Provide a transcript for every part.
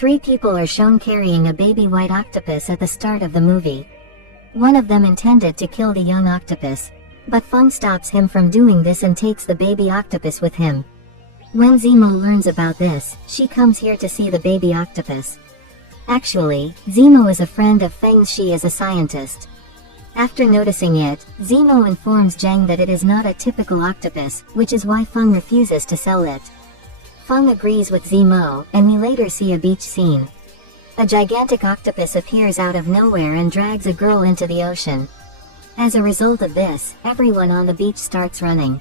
Three people are shown carrying a baby white octopus at the start of the movie. One of them intended to kill the young octopus, but Feng stops him from doing this and takes the baby octopus with him. When Zemo learns about this, she comes here to see the baby octopus. Actually, Zemo is a friend of Feng's. She is a scientist. After noticing it, Zemo informs Zhang that it is not a typical octopus, which is why Feng refuses to sell it. Feng agrees with Zemo, and we later see a beach scene. A gigantic octopus appears out of nowhere and drags a girl into the ocean. As a result of this, everyone on the beach starts running.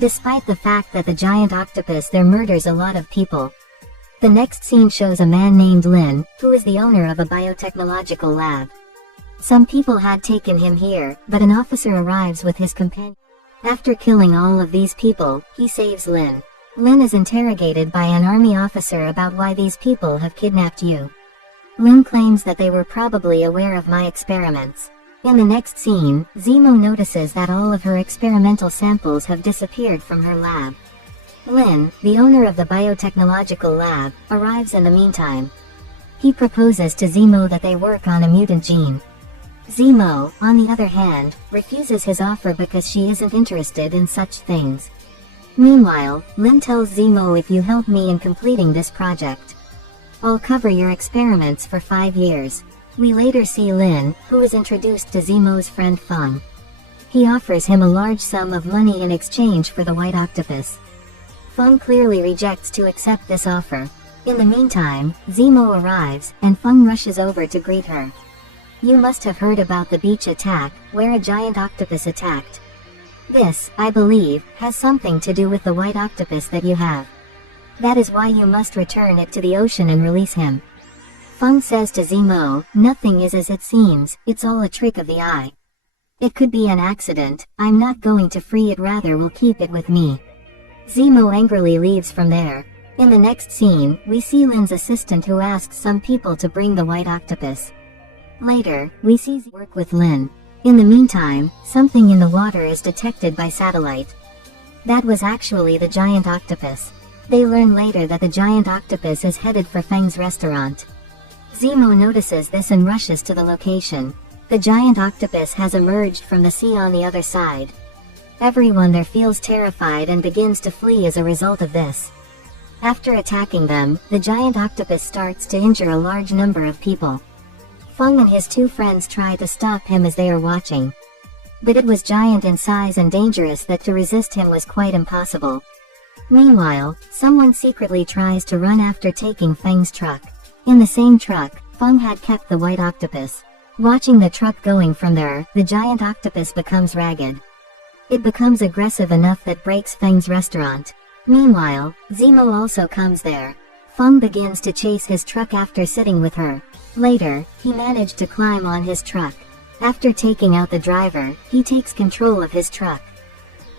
Despite the fact that the giant octopus there murders a lot of people. The next scene shows a man named Lin, who is the owner of a biotechnological lab. Some people had taken him here, but an officer arrives with his companion. After killing all of these people, he saves Lin. Lin is interrogated by an army officer about why these people have kidnapped you. Lin claims that they were probably aware of my experiments. In the next scene, Zemo notices that all of her experimental samples have disappeared from her lab. Lin, the owner of the biotechnological lab, arrives in the meantime. He proposes to Zemo that they work on a mutant gene. Zemo, on the other hand, refuses his offer because she isn't interested in such things. Meanwhile, Lin tells Zemo, if you help me in completing this project, I'll cover your experiments for 5 years. We later see Lin, who is introduced to Zemo's friend Feng. He offers him a large sum of money in exchange for the white octopus. Feng clearly rejects to accept this offer. In the meantime, Zemo arrives, and Feng rushes over to greet her. You must have heard about the beach attack, where a giant octopus attacked. This, I believe, has something to do with the white octopus that you have. That is why you must return it to the ocean and release him. Feng says to Zemo, nothing is as it seems, it's all a trick of the eye. It could be an accident, I'm not going to free it, rather will keep it with me. Zemo angrily leaves from there. In the next scene, we see Lin's assistant who asks some people to bring the white octopus. Later, we see Zemo work with Lin. In the meantime, something in the water is detected by satellite. That was actually the giant octopus. They learn later that the giant octopus is headed for Feng's restaurant. Zemo notices this and rushes to the location. The giant octopus has emerged from the sea on the other side. Everyone there feels terrified and begins to flee as a result of this. After attacking them, the giant octopus starts to injure a large number of people. Feng and his two friends try to stop him as they are watching. But it was giant in size and dangerous that to resist him was quite impossible. Meanwhile, someone secretly tries to run after taking Feng's truck. In the same truck, Feng had kept the white octopus. Watching the truck going from there, the giant octopus becomes ragged. It becomes aggressive enough that breaks Feng's restaurant. Meanwhile, Zemo also comes there. Feng begins to chase his truck after sitting with her. Later, he managed to climb on his truck. After taking out the driver, he takes control of his truck.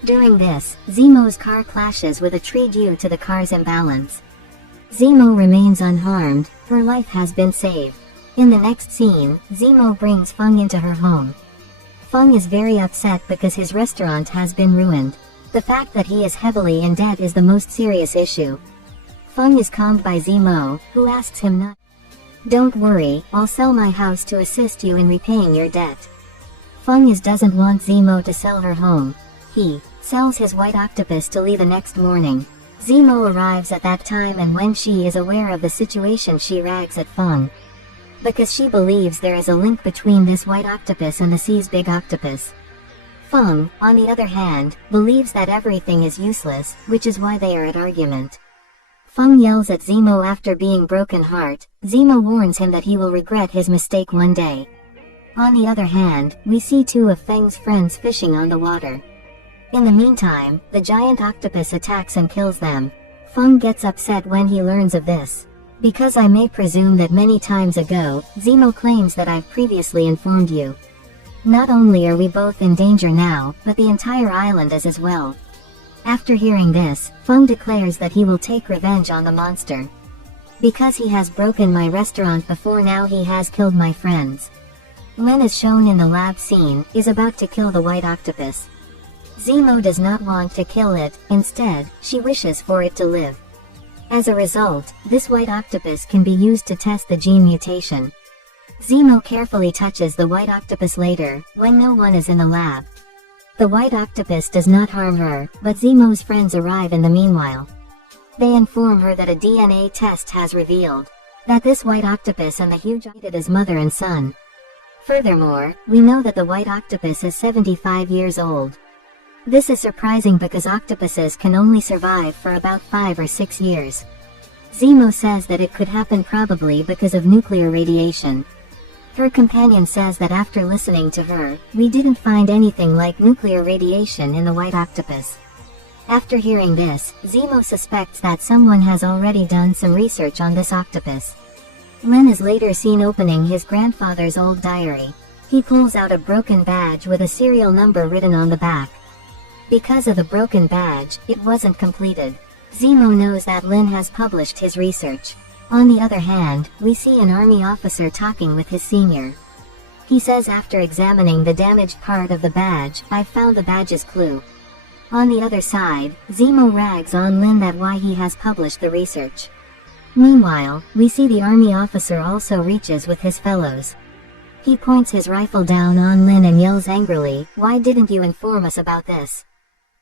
During this, Zemo's car clashes with a tree due to the car's imbalance. Zemo remains unharmed, her life has been saved. In the next scene, Zemo brings Feng into her home. Feng is very upset because his restaurant has been ruined. The fact that he is heavily in debt is the most serious issue. Feng is calmed by Zemo, who asks him not. Don't worry, I'll sell my house to assist you in repaying your debt. Feng doesn't want Zemo to sell her home. He sells his white octopus to leave the next morning. Zemo arrives at that time, and when she is aware of the situation, she rags at Feng. Because she believes there is a link between this white octopus and the sea's big octopus. Feng, on the other hand, believes that everything is useless, which is why they are at argument. Feng yells at Zemo after being broken heart. Zemo warns him that he will regret his mistake one day. On the other hand, we see two of Feng's friends fishing on the water. In the meantime, the giant octopus attacks and kills them. Feng gets upset when he learns of this. Because I may presume that many times ago, Zemo claims that I've previously informed you. Not only are we both in danger now, but the entire island is as well. After hearing this, Feng declares that he will take revenge on the monster. Because he has broken my restaurant before, now he has killed my friends. Lin, as shown in the lab scene, is about to kill the white octopus. Zemo does not want to kill it, instead, she wishes for it to live. As a result, this white octopus can be used to test the gene mutation. Zemo carefully touches the white octopus later, when no one is in the lab. The white octopus does not harm her, but Zemo's friends arrive in the meanwhile. They inform her that a DNA test has revealed that this white octopus and the huge octopus is mother and son. Furthermore, we know that the white octopus is 75 years old. This is surprising because octopuses can only survive for about 5 or 6 years. Zemo says that it could happen probably because of nuclear radiation. Her companion says that after listening to her, we didn't find anything like nuclear radiation in the white octopus. After hearing this, Zemo suspects that someone has already done some research on this octopus. Lin is later seen opening his grandfather's old diary. He pulls out a broken badge with a serial number written on the back. Because of the broken badge, it wasn't completed. Zemo knows that Lin has published his research. On the other hand, we see an army officer talking with his senior. He says after examining the damaged part of the badge, "I've found the badge's clue." On the other side, Zemo rags on Lin that why he has published the research. Meanwhile, we see the army officer also reaches with his fellows. He points his rifle down on Lin and yells angrily, "Why didn't you inform us about this?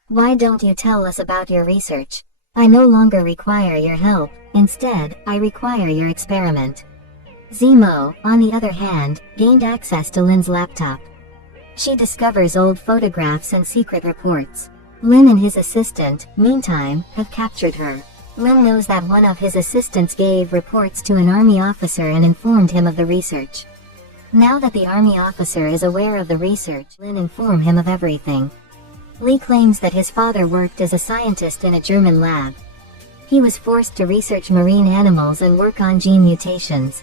Why don't you tell us about your research? I no longer require your help, instead, I require your experiment." Zemo, on the other hand, gained access to Lin's laptop. She discovers old photographs and secret reports. Lin and his assistant, meantime, have captured her. Lin knows that one of his assistants gave reports to an army officer and informed him of the research. Now that the army officer is aware of the research, Lin informs him of everything. Lee claims that his father worked as a scientist in a German lab. He was forced to research marine animals and work on gene mutations.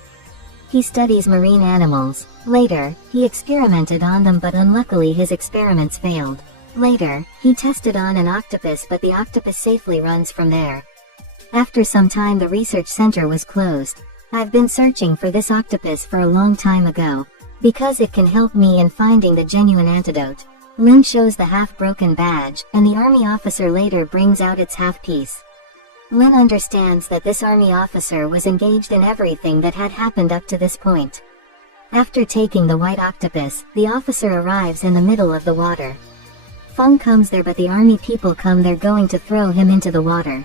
He studies marine animals. Later, he experimented on them but unluckily his experiments failed. Later, he tested on an octopus but the octopus safely runs from there. After some time the research center was closed. I've been searching for this octopus for a long time ago, because it can help me in finding the genuine antidote. Lin shows the half-broken badge, and the army officer later brings out its half-piece. Lin understands that this army officer was engaged in everything that had happened up to this point. After taking the white octopus, the officer arrives in the middle of the water. Feng comes there but the army people come there going to throw him into the water.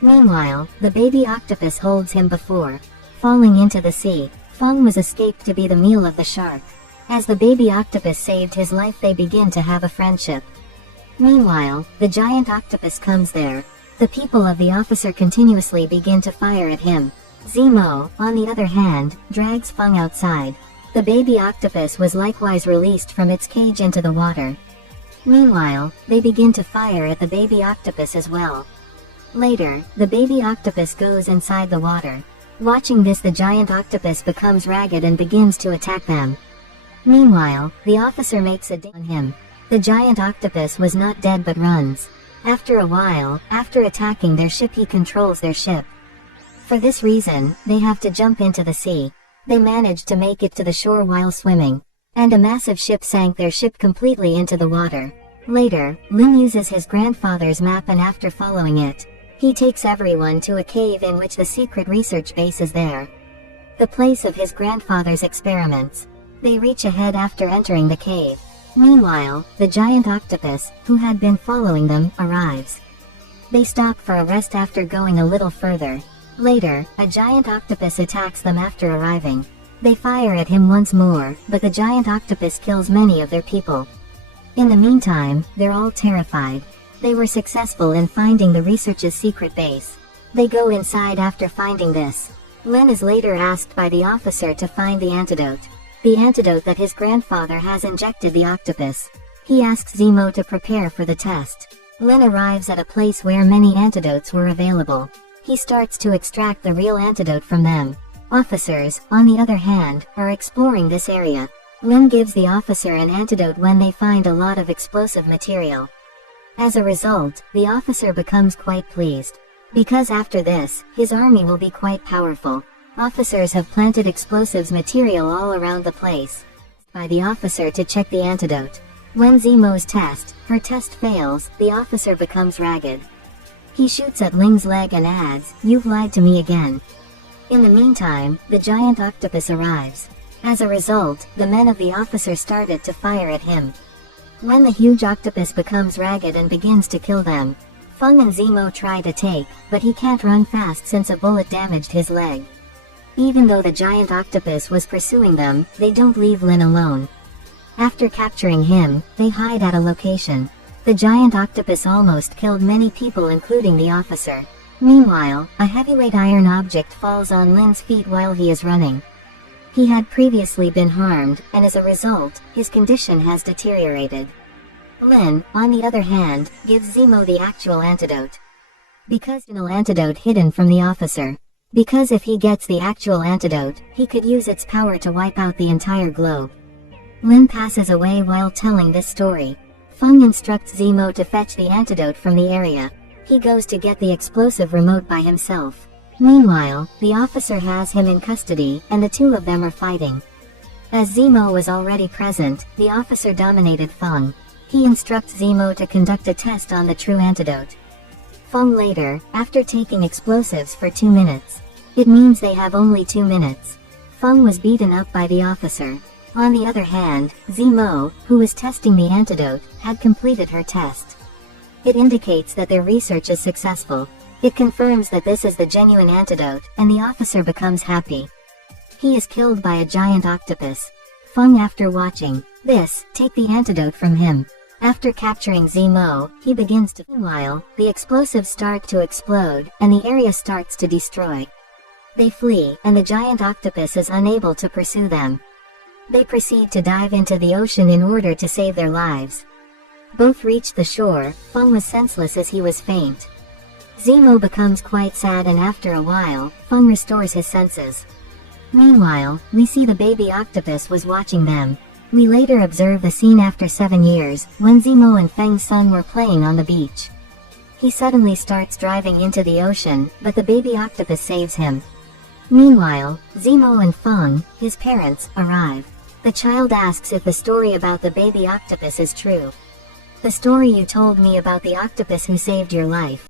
Meanwhile, the baby octopus holds him before falling into the sea. Feng was escaped to be the meal of the shark. As the baby octopus saved his life they begin to have a friendship. Meanwhile, the giant octopus comes there. The people of the officer continuously begin to fire at him. Zemo, on the other hand, drags Feng outside. The baby octopus was likewise released from its cage into the water. Meanwhile, they begin to fire at the baby octopus as well. Later, the baby octopus goes inside the water. Watching this the giant octopus becomes ragged and begins to attack them. Meanwhile, the officer makes a dig on him. The giant octopus was not dead but runs. After a while, after attacking their ship he controls their ship. For this reason, they have to jump into the sea. They manage to make it to the shore while swimming. And a massive ship sank their ship completely into the water. Later, Lin uses his grandfather's map and after following it, he takes everyone to a cave in which the secret research base is there. The place of his grandfather's experiments. They reach ahead after entering the cave. Meanwhile, the giant octopus, who had been following them, arrives. They stop for a rest after going a little further. Later, a giant octopus attacks them after arriving. They fire at him once more, but the giant octopus kills many of their people. In the meantime, they're all terrified. They were successful in finding the research's secret base. They go inside after finding this. Lin is later asked by the officer to find the antidote. The antidote that his grandfather has injected the octopus. He asks Zemo to prepare for the test. Lin arrives at a place where many antidotes were available. He starts to extract the real antidote from them. Officers, on the other hand, are exploring this area. Lin gives the officer an antidote when they find a lot of explosive material. As a result, the officer becomes quite pleased. Because after this, his army will be quite powerful. Officers have planted explosives material all around the place. By the officer to check the antidote. When Zemo's test, her test fails, the officer becomes ragged. He shoots at Ling's leg and adds, "You've lied to me again." In the meantime, the giant octopus arrives. As a result, the men of the officer started to fire at him. When the huge octopus becomes ragged and begins to kill them, Feng and Zemo try to take, but he can't run fast since a bullet damaged his leg. Even though the giant octopus was pursuing them, they don't leave Lin alone. After capturing him, they hide at a location. The giant octopus almost killed many people including the officer. Meanwhile, a heavyweight iron object falls on Lin's feet while he is running. He had previously been harmed, and as a result, his condition has deteriorated. Lin, on the other hand, gives Zemo the actual antidote. Because an antidote hidden from the officer. Because if he gets the actual antidote, he could use its power to wipe out the entire globe. Lin passes away while telling this story. Feng instructs Zemo to fetch the antidote from the area. He goes to get the explosive remote by himself. Meanwhile, the officer has him in custody, and the two of them are fighting. As Zemo was already present, the officer dominated Feng. He instructs Zemo to conduct a test on the true antidote. Feng later, after taking explosives for 2 minutes. It means they have only 2 minutes. Feng was beaten up by the officer. On the other hand, Zemo, who was testing the antidote, had completed her test. It indicates that their research is successful. It confirms that this is the genuine antidote, and the officer becomes happy. He is killed by a giant octopus. Feng, after watching this, take the antidote from him. After capturing Zemo, he begins to. Meanwhile, the explosives start to explode, and the area starts to destroy. They flee, and the giant octopus is unable to pursue them. They proceed to dive into the ocean in order to save their lives. Both reach the shore. Feng was senseless as he was faint. Zemo becomes quite sad, and after a while, Feng restores his senses. Meanwhile, we see the baby octopus was watching them. We later observe the scene after 7 years, when Zemo and Feng's son were playing on the beach. He suddenly starts driving into the ocean, but the baby octopus saves him. Meanwhile, Zemo and Feng, his parents, arrive. The child asks if the story about the baby octopus is true. The story you told me about the octopus who saved your life.